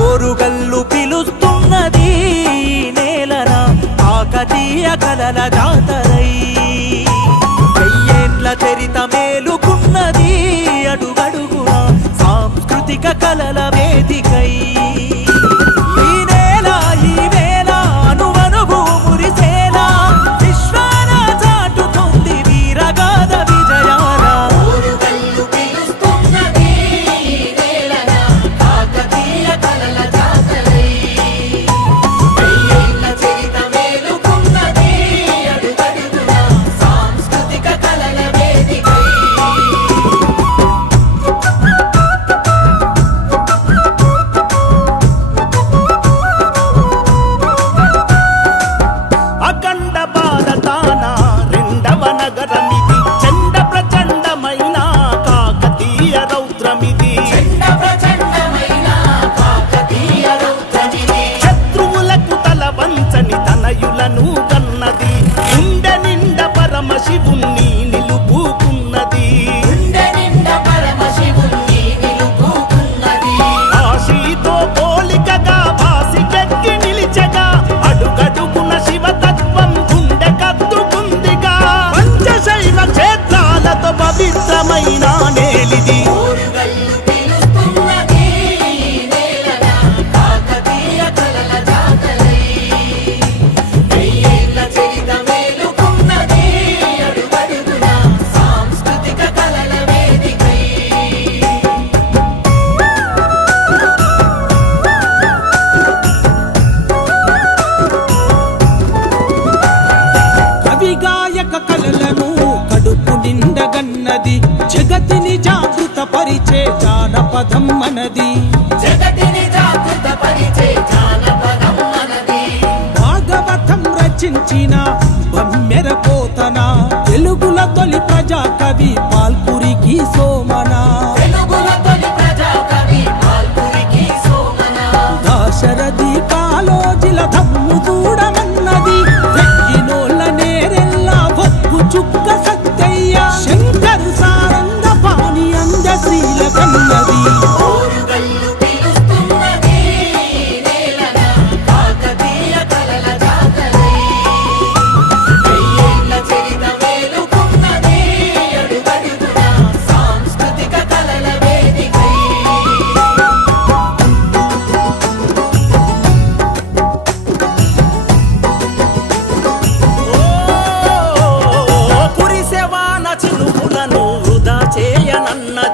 ఓరుగల్లు పిలుస్తున్నది నేలన కాకతీయ కలల జాతరై వెయ్యేండ్ల చరిత మేలుకున్నది అడుగడుగున సాంస్కృతిక కలల వేదికై ఈ నేల ఈ వేళ అనువనుగు మురిసేలా విశ్వాన చాటుతుంది వీరగాథ విజయాల ఓరుగల్లు పిలుస్తున్నది నేలన కాకతీయ కలల జాతరై వెయ్యేళ్ల చరిత మేలుకున్నది అడుగడుగున సాంస్కృతిక కలల వేదికై అఖండ భారతాన రెండవ నగరమిది చండ ప్రచండమైన కాకతీయ రౌద్రమిది చెండ ప్రచండమైన కాకతీయ రౌద్రమిది శత్రువులకు తల వంచని తనయులను కన్నది గుండె నిండ పరమశివుణ్ణి నిలుపుకున్నది గుండె నిండా పరమశివుణ్ణి నిలుపుకున్నది కాశీతో పోలికగా భాసికెక్కి నిలిచగా అడుగడుగున శివతత్వం గుండె కత్తుకుందిగా పంచశైవ క్షేత్రాలతో పవిత్రమైన నేలిది ఓరుగల్లు పిలుస్తున్నది నేలన కాకతీయ కలల జాతరై వెయ్యేళ్ల చరిత మేలుకున్నది అడుగడుగున సాంస్కృతిక కలల వేదికై కవిగాయక కలలను కడుపు నిండగన్నది జగతిని జాగృత పరిచే జానపదం మనది జగతిని జాగృత పరిచే జానపదం మనది భాగవతం రచించిన బమ్మెర పోతన తెలుగుల తొలి ప్రజా కవి పాల్పురికి సోమన తెలుగుల తొలి ప్రజా కవి పాల్పురికి సోమన దాశరథి కాలోజిల దమ్ము చూడమన్నది రెక్కినోళ్ళ నేరెల్లా ఒక్కు చుక్క సత్తయ్య శంకరు సారంగ పాణి అంద శ్రీల కన్నది ఓరుగల్లు పిలుస్తున్నది నేలన కాకతీయ కలల జాతరై వెయ్యేళ్ల చరిత మేలుకున్నది అడుగడుగున సాంస్కృతిక కలల వేదికై కురిసెవాన చినుకులను వృధా చేయనన్నది